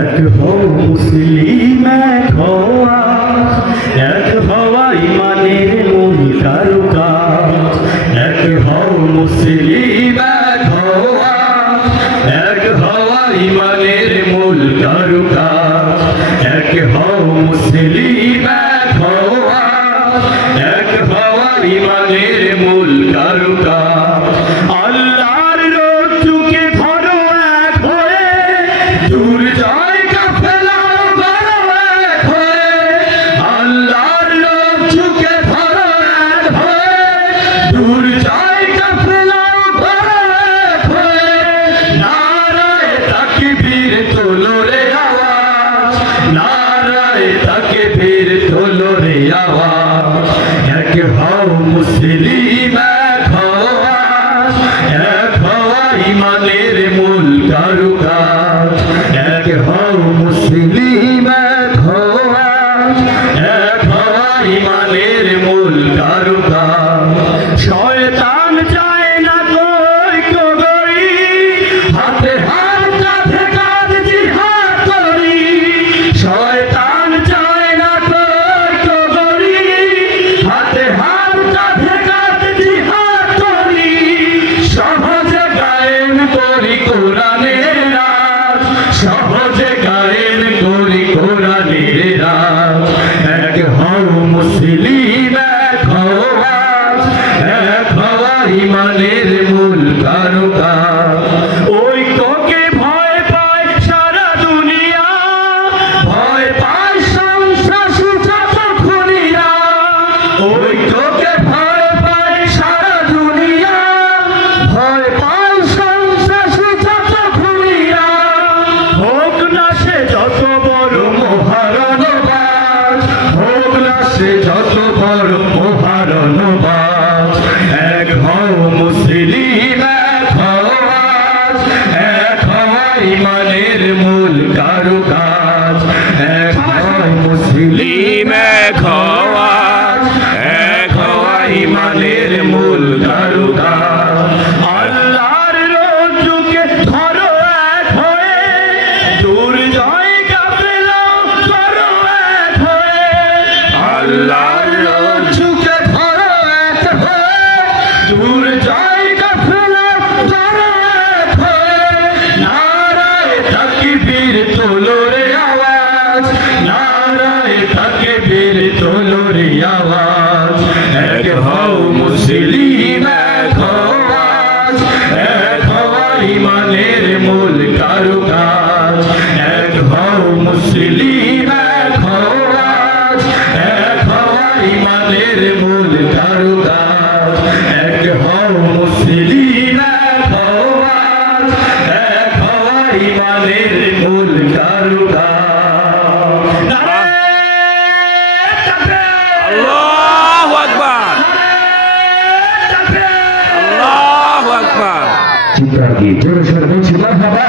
এক হও মুসলিম এক হওয়া, এক হওয়া ইমানের মূল কারুকাজ। এক হও মুসলিম এক হওয়া, এক হওয়া ইমানের মূল কারুকাজ। এক হও মুসলিম এক হওয়া, এক হওয়া ইমানের মূল কারুকাজ। আল্লাহর রজ্জুকে ধরো এক হয়ে, দুর্জয় কাফেলা ধরো এক হয়ে। আল্লাহর রজ্জুকে ধরো এক হয়ে, দুর্জয় কাফেলা ধরো এক হয়ে। নারায়ে তাকবীর তোলো রে আওয়াজ, নারায়ে তাকবীর তোলো রে আওয়াজ। এক হও মুসলিম এক হওয়া, এক হওয়া ইমানের মূল কারুকাজ। এক হও মুসলিম এক হওয়া, এক হওয়া ইমানের মূল কারুকাজ। শয়তান চায় না ঐক্য গড়ি, হাতে হাত কাঁধে কাঁধ জিহাদ করি। শয়তান চায় না ঐক্য গড়ি, হাতে হাত কাঁধে কাঁধ জিহাদ করি। সহজে গায়েন করি কোরআনের রাজ, সহজে গায়েন করি কোরআনের রাজ। এক হও মুসলিম এক হওয়া, এক হওয়া ইমানের মূল কারুকাজ। ঐক্যকে ভয় পায় সারা দুনিয়া, ভয় পায় সন্ত্রাসী খুনিরা। ঐক্যকে ভয় পায় সারা দুনিয়া, ভয় পায় সন্ত্রাসী খুনিরা। হোক না সে যত বড় মহারণবাজ, হোক না সে যত বড় মহারণবাজ। এক হও মুসলিম এক হওয়া, এক হওয়া ইমানের মূল কারুকাজ। এক হও মুসলিম এক হওয়া, এক হওয়া ইমানের মূল কারুকাজ। আল্লাহর রজ্জুকে ধরো এক হয়ে, দুর্জয় কাফেলা ধরো এক হয়ে। আল্লাহর রজ্জুকে ধরো এক হয়ে, দুর্জয় কাফেলা ধরো এক হয়ে। নারায়ে তাকবীর তোলো রে আওয়াজ, নারায়ে তাকবীর তোলো রে আওয়াজ। এক হও মুসলিম এক হওয়া, এক হওয়া ইমানের মূল কারুকাজ। এক হও মুসলিম এক হওয়া, এক হওয়া ইমানের মূল কারুকাজ। এক হও মুসলিম এক হওয়া, এক হওয়া ইমানের মূল কারুকাজ। আল্লাহু আকবার, আল্লাহু আকবার। চিন্তা কি জোরে সোরে বলছি মারহাবা।